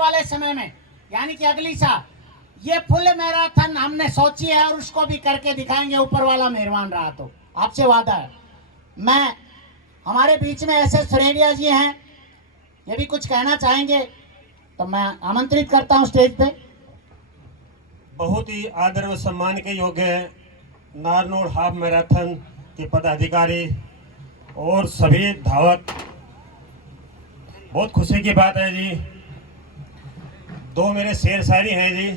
वाले समय में, यानी कि अगली साल ये फुल मैराथन हमने सोची है और उसको भी करके दिखाएंगे, ऊपर वाला मेहरबान रहा तो। आपसे वादा है। मैं हमारे बीच में ऐसे सुरेलिया जी हैं, ये भी कुछ कहना चाहेंगे, तो मैं आमंत्रित करता हूं स्टेज पे। बहुत ही आदर व सम्मान के योग्य नारनौल हाफ मैराथन के पदाधिकारी और सभी धावक, बहुत खुशी की बात है जी। दो मेरे शेर शायरी हैं जी।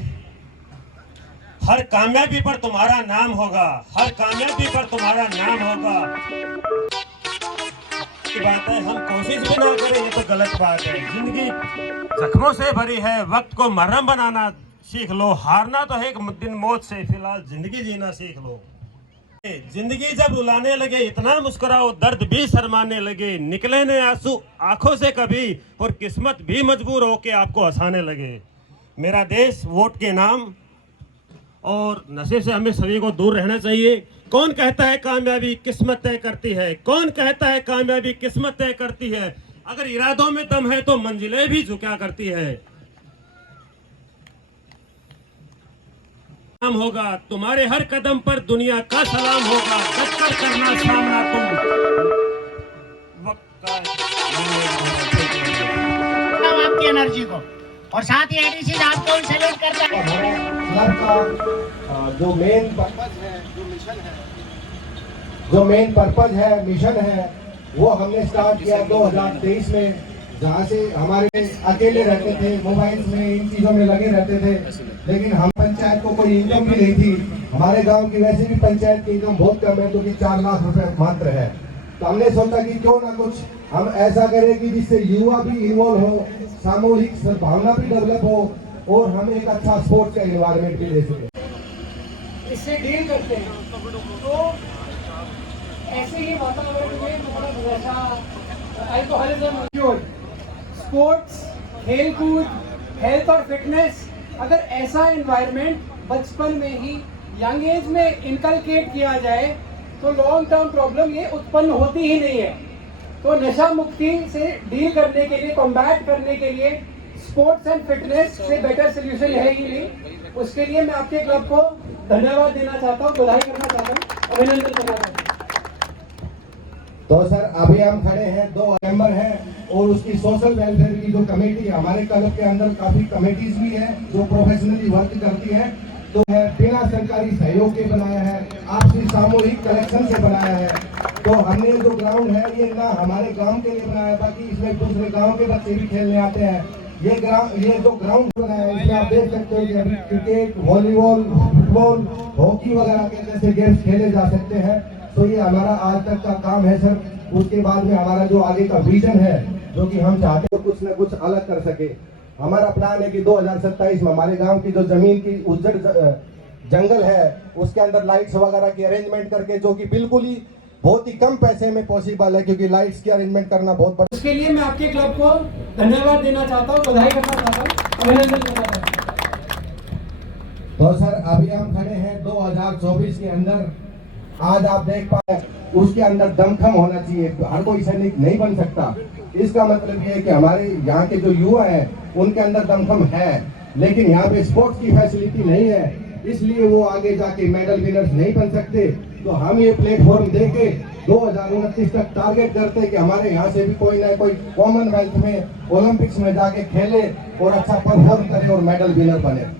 हर कामयाबी पर तुम्हारा नाम होगा, हर कामयाबी पर तुम्हारा नाम होगा। की बात है, हम कोशिश भी ना करें ये तो गलत बात है। जिंदगी जख्मों से भरी है, वक्त को मरहम बनाना सीख लो। हारना तो है एक दिन मौत से, फिलहाल जिंदगी जीना सीख लो। जिंदगी जब रुलाने लगे इतना मुस्कुराओ, दर्द भी शर्माने लगे, निकले ने आंसू आंखों से कभी, और किस्मत भी मजबूर होके आपको हंसाने लगे। मेरा देश वोट के नाम और नशे से हमें सभी को दूर रहना चाहिए। कौन कहता है कामयाबी किस्मत तय करती है? कौन कहता है कामयाबी किस्मत तय करती है? अगर इरादों में दम है तो मंजिलें भी झुका करती है। नाम होगा तुम्हारे हर कदम पर, दुनिया का सलाम होगा, डटकर करना सामना तुम वक्त का। आपकी एनर्जी को, और साथ ही एडीसी साहब को सैल्यूट करता है। क्लब का जो मेन पर्पज है, जो मिशन है, जो मेन पर्पज है, मिशन है, वो हमने स्टार्ट किया 2023 में, जहाँ से हमारे अकेले रहते थे, मोबाइल्स में इन चीज़ों में लगे रहते थे, लेकिन हम पंचायत को कोई इनकम भी नहीं थी। हमारे गांव की वैसे भी पंचायत की इनकम बहुत कम है, जो कि 4 लाख रुपए मात्र है। तो हमने सोचा कि क्यों ना कुछ हम ऐसा करें कि जिससे युवा भी इन्वॉल्व हो, सामूहिक सद्भावना भी डेवलप हो, और हम एक अच्छा स्पोर्ट्स का एनवायरनमेंट भी दे सकें। इससे डील करते हैं तो ऐसे ही वातावरण में मतलब नशा, अल्कोहलिज्म, स्पोर्ट्स, खेलकूद, हेल्थ और फिटनेस, अगर ऐसा एनवायरनमेंट बचपन में ही यंग एज में इनकलकेट किया जाए तो लॉन्ग टर्म प्रॉब्लम ये उत्पन्न होती ही नहीं है। तो नशा मुक्ति से डील करने के लिए, कॉम्बैट करने के लिए स्पोर्ट्स एंड फिटनेस से बेटर सोल्यूशन है ही नहीं। उसके लिए मैं आपके क्लब को धन्यवाद देना चाहता हूँ, बधाई करना चाहता हूँ, अभिनंदन करना चाहता हूँ। तो सर अभी हम खड़े हैं, 2 मेंबर हैं, और उसकी सोशल वेलफेयर की जो कमेटी है, हमारे क्लब के अंदर काफी कमेटीज भी हैं जो प्रोफेशनली वर्क करती हैं, तो है बिना सरकारी सहयोग के बनाया है, आपसी सामूहिक कलेक्शन से बनाया है। तो हमने जो ग्राउंड है ये ना हमारे गांव के लिए बनाया, बाकी इसमें दूसरे गांव के बच्चे भी खेलने आते हैं। ये जो ग्राउंड बनाया है, इसमें आप देख सकते हो कि अभी क्रिकेट, वॉलीबॉल, फुटबॉल, हॉकी वगैरह के जैसे गेम्स खेले जा सकते हैं। तो ये हमारा आज तक का काम है सर। उसके बाद में हमारा जो आगे का विजन है, जो कि हम चाहते हैं कुछ ना कुछ अलग कर सके। हमारा प्लान है कि 2027 में हमारे गांव की जो जमीन की उज्जड़ जंगल है, उसके अंदर लाइट्स वगैरह की अरेंजमेंट करके, जो कि बिल्कुल ही बहुत ही कम पैसे में पॉसिबल है, क्योंकि लाइट्स की अरेंजमेंट करना बहुत बड़ा। उसके लिए मैं आपके क्लब को धन्यवाद देना चाहता हूँ, बधाई करना चाहता हूँ, अभिनंदन करना चाहता हूँ। तो सर अभी हम खड़े हैं 2024 के अंदर। आज आप देख पाए उसके अंदर दमखम होना चाहिए, हर कोई सैनिक नहीं बन सकता। इसका मतलब ये है कि हमारे यहाँ के जो युवा हैं उनके अंदर दमखम है, लेकिन यहाँ पे स्पोर्ट्स की फैसिलिटी नहीं है, इसलिए वो आगे जाके मेडल विनर्स नहीं बन सकते। तो हम ये प्लेटफॉर्म देके 2029 तक टारगेट करते हैं कि हमारे यहाँ से भी कोई ना कोई कॉमनवेल्थ में, ओलंपिक्स में जाके खेले और अच्छा परफॉर्म करे और मेडल विनर बने।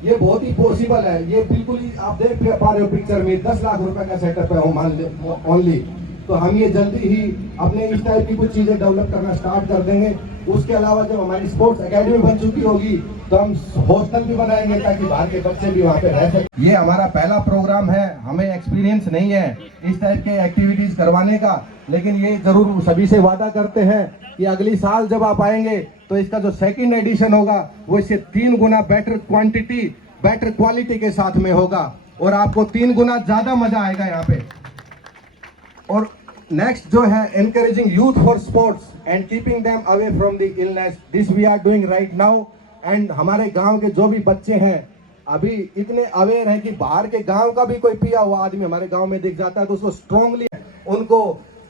ये बहुत ही पॉसिबल है, ये बिल्कुल ही आप देख पा रहे हो पिक्चर में 10 लाख रुपए का सेटअप है ओनली। तो हम ये जल्दी ही अपने इस टाइप की कुछ चीजें डेवलप करना स्टार्ट कर देंगे। उसके अलावा जब हमारी स्पोर्ट्स एकेडमी बन चुकी होगी तो हम हॉस्टल भी बनाएंगे ताकि बाहर के बच्चे भी वहाँ पे रह सकें। ये हमारा पहला प्रोग्राम है, हमें एक्सपीरियंस नहीं है इस टाइप के एक्टिविटीज करवाने का, लेकिन ये जरूर सभी से वादा करते हैं कि अगली साल जब आप आएंगे तो इसका जो सेकंड एडिशन होगा वो इससे 3 गुना बेटर क्वांटिटी, बेटर क्वालिटी के साथ में होगा, और आपको 3 गुना ज्यादा मजा आएगा यहाँ पे। और नेक्स्ट जो है encouraging youth for sports and keeping them away from the illness, this we are doing right now. And हमारे गांव के जो भी बच्चे हैं अभी इतने अवेयर हैं कि बाहर के गांव का भी कोई पिया हुआ आदमी हमारे गांव में दिख जाता है तो उसको स्ट्रांगली उनको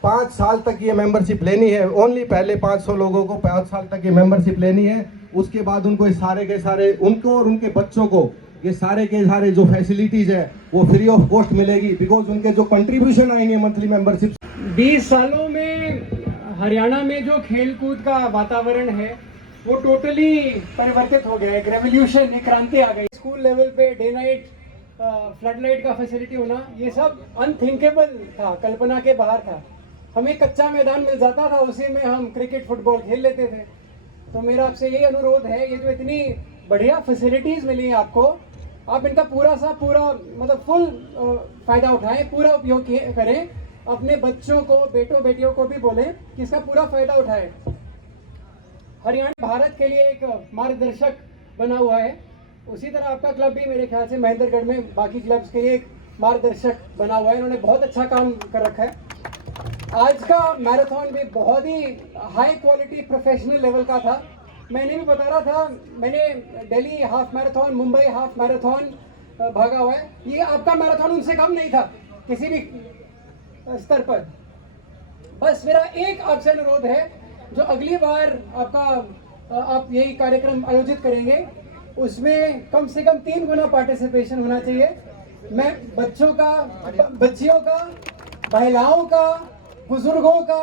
5 साल तक ये मेंबरशिप लेनी है। ओनली पहले 500 लोगों को 5 साल तक ये मेंबरशिप लेनी है। उसके बाद उनको ये सारे के सारे, उनको और उनके बच्चों को ये सारे के सारे जो फैसिलिटीज है वो फ्री ऑफ कॉस्ट मिलेगी, बिकॉज उनके जो कंट्रीब्यूशन आएंगे मंथली मेंबरशिप। 20 सालों में हरियाणा में जो खेल कूद का वातावरण है वो टोटली परिवर्तित हो गया है। एक रेवोल्यूशन, एक क्रांति आ गई। स्कूल लेवल पे डे नाइट फ्लड लाइट का फैसिलिटी होना, ये सब अनथिंकेबल था, कल्पना के बाहर था। हमें कच्चा मैदान मिल जाता था, उसी में हम क्रिकेट फुटबॉल खेल लेते थे। तो मेरा आपसे यही अनुरोध है, ये जो इतनी बढ़िया फैसिलिटीज़ मिली हैं आपको, आप इनका पूरा मतलब फुल फ़ायदा उठाएं, पूरा उपयोग करें। अपने बच्चों को, बेटों बेटियों को भी बोलें कि इसका पूरा फ़ायदा उठाएं। हरियाणा भारत के लिए एक मार्गदर्शक बना हुआ है, उसी तरह आपका क्लब भी मेरे ख्याल से महेंद्रगढ़ में बाकी क्लब्स के लिए एक मार्गदर्शक बना हुआ है। इन्होंने बहुत अच्छा काम कर रखा है। आज का मैराथन भी बहुत ही हाई क्वालिटी प्रोफेशनल लेवल का था। मैंने भी बता रहा था, मैंने Delhi half marathon, Mumbai half marathon भागा हुआ है। ये आपका मैराथन उनसे कम नहीं था किसी भी स्तर पर। बस मेरा एक आपसे अनुरोध है, जो अगली बार आप यही कार्यक्रम आयोजित करेंगे उसमें कम से कम 3 गुना पार्टिसिपेशन होना चाहिए। मैं बच्चों का, बच्चियों का, महिलाओं का, बुजुर्गों का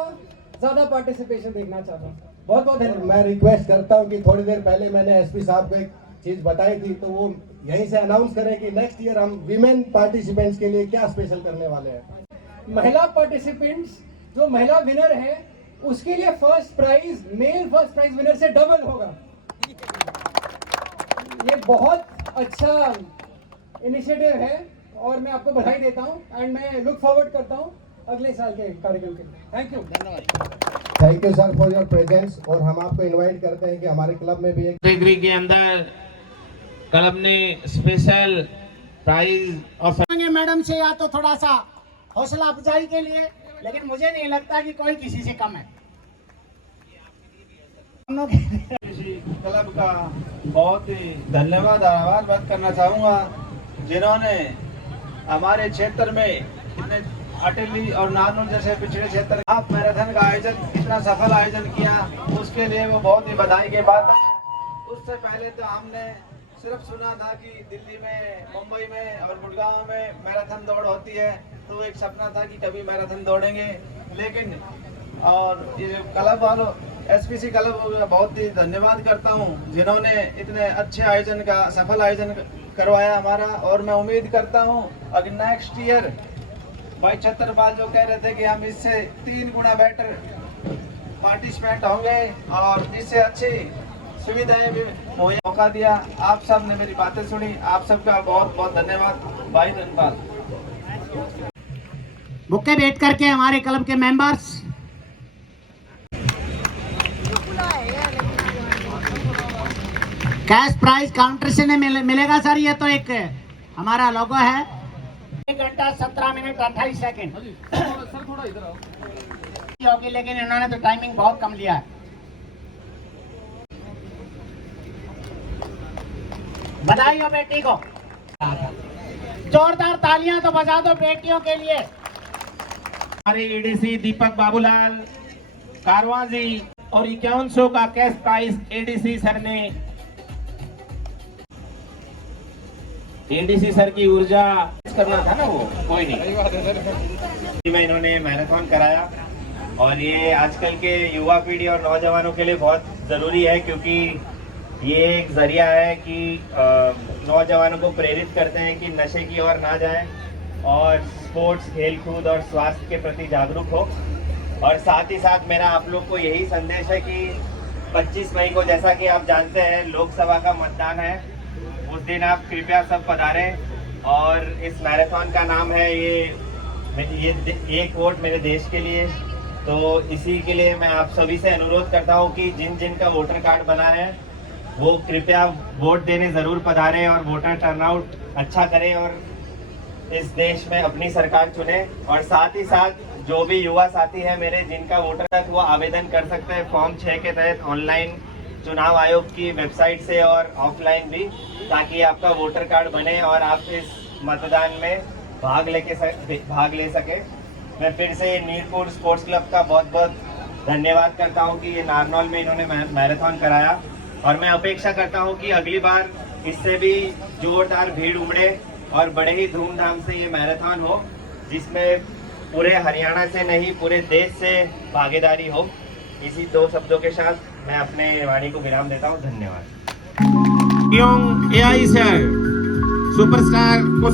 ज़्यादा पार्टिसिपेशन देखना चाहता हूँ। बहुत बहुत धन्यवाद। मैं रिक्वेस्ट करता हूँ कि थोड़ी देर पहले मैंने एसपी साहब को एक चीज़ बताई थी, तो वो यहीं से अनाउंस करें कि नेक्स्ट ईयर हम वीमेन पार्टिसिपेंट्स के लिए क्या स्पेशल करने वाले हैं। महिला पार्टिसिपेंट्स, जो महिला विनर है उसके लिए first prize, male first prize winner से डबल होगा। ये बहुत अच्छा इनिशिएटिव है और मैं आपको बधाई देता हूँ एंड मैं लुक फॉरवर्ड करता हूँ अगले साल के कार्यक्रम के लिए। Thank you. Thank you sir for your presence. और हम आपको इनवाइट करते हैं कि हमारे क्लब में भी एक डिग्री के अंदर क्लब ने स्पेशल प्राइज और मैडम से या तो थोड़ा सा हौसला अफजाई के लिए, लेकिन मुझे नहीं लगता कि कोई किसी से कम है। क्लब का बहुत ही धन्यवाद, आभार व्यक्त करना चाहूँगा, जिन्होंने हमारे क्षेत्र में इतने अटेली और नानूर जैसे पिछड़े क्षेत्र हाफ मैराथन का आयोजन, इतना सफल आयोजन किया, उसके लिए वो बहुत ही बधाई के बात है। उससे पहले तो हमने सिर्फ सुना था कि दिल्ली में, मुंबई में और गुड़गांव में मैराथन दौड़ होती है, तो एक सपना था कि कभी मैराथन दौड़ेंगे। लेकिन और ये क्लब वालों, एसपीसी क्लब को बहुत ही धन्यवाद करता हूँ, जिन्होंने इतने अच्छे आयोजन का सफल आयोजन करवाया हमारा। और मैं उम्मीद करता हूँ अगर नेक्स्ट ईयर भाई छत्रपाल जो कह रहे थे कि हम इससे 3 गुना बेटर पार्टिसिपेंट होंगे और इससे अच्छी सुविधाएं भी मुहैया मौका दिया। आप सब ने मेरी बातें सुनी, आप सबका बहुत बहुत धन्यवाद। भाई धन्यवाद। बुके बैठ करके हमारे क्लब के मेंबर्स कैश प्राइज काउंटर से नहीं मिलेगा सर। ये तो एक हमारा लोगो है। 1 घंटा 17 मिनट 28 सेकेंड होगी, लेकिन इन्होंने तो टाइमिंग बहुत कम लिया है। बधाई हो बेटी को, जोरदार तालियां तो बजा दो बेटियों के लिए। हमारे एडीसी दीपक बाबूलाल कारवां जी और 5100 का कैश प्राइज एडीसी सर ने, एडीसी सर की ऊर्जा करना था ना, वो कोई नहीं में इन्होंने मैराथन कराया। और ये आजकल के युवा पीढ़ी और नौजवानों के लिए बहुत ज़रूरी है, क्योंकि ये एक जरिया है कि नौजवानों को प्रेरित करते हैं कि नशे की ओर ना जाएं और स्पोर्ट्स, खेल कूद और स्वास्थ्य के प्रति जागरूक हो। और साथ ही साथ मेरा आप लोग को यही संदेश है कि 25 मई को, जैसा कि आप जानते हैं, लोकसभा का मतदान है। उस दिन आप कृपया सब पधारें। और इस मैराथन का नाम है ये एक वोट मेरे देश के लिए। तो इसी के लिए मैं आप सभी से अनुरोध करता हूँ कि जिन जिन का वोटर कार्ड बना है वो कृपया वोट देने ज़रूर पधारें और वोटर टर्नआउट अच्छा करें और इस देश में अपनी सरकार चुने। और साथ ही साथ जो भी युवा साथी है मेरे, जिनका वोटर तक वो आवेदन कर सकते हैं फॉर्म 6 के तहत, ऑनलाइन चुनाव आयोग की वेबसाइट से और ऑफलाइन भी, ताकि आपका वोटर कार्ड बने और आप इस मतदान में भाग ले सके। मैं फिर से नीरपुर स्पोर्ट्स क्लब का बहुत बहुत धन्यवाद करता हूं कि ये नारनौल में इन्होंने मैराथन कराया, और मैं अपेक्षा करता हूं कि अगली बार इससे भी जोरदार भीड़ उमड़े और बड़े ही धूमधाम से ये मैराथन हो, जिसमें पूरे हरियाणा से नहीं पूरे देश से भागीदारी हो। इसी 2 शब्दों के साथ मैं अपने वाणी को विराम देता हूं। धन्यवाद। एआई से सुपरस्टार को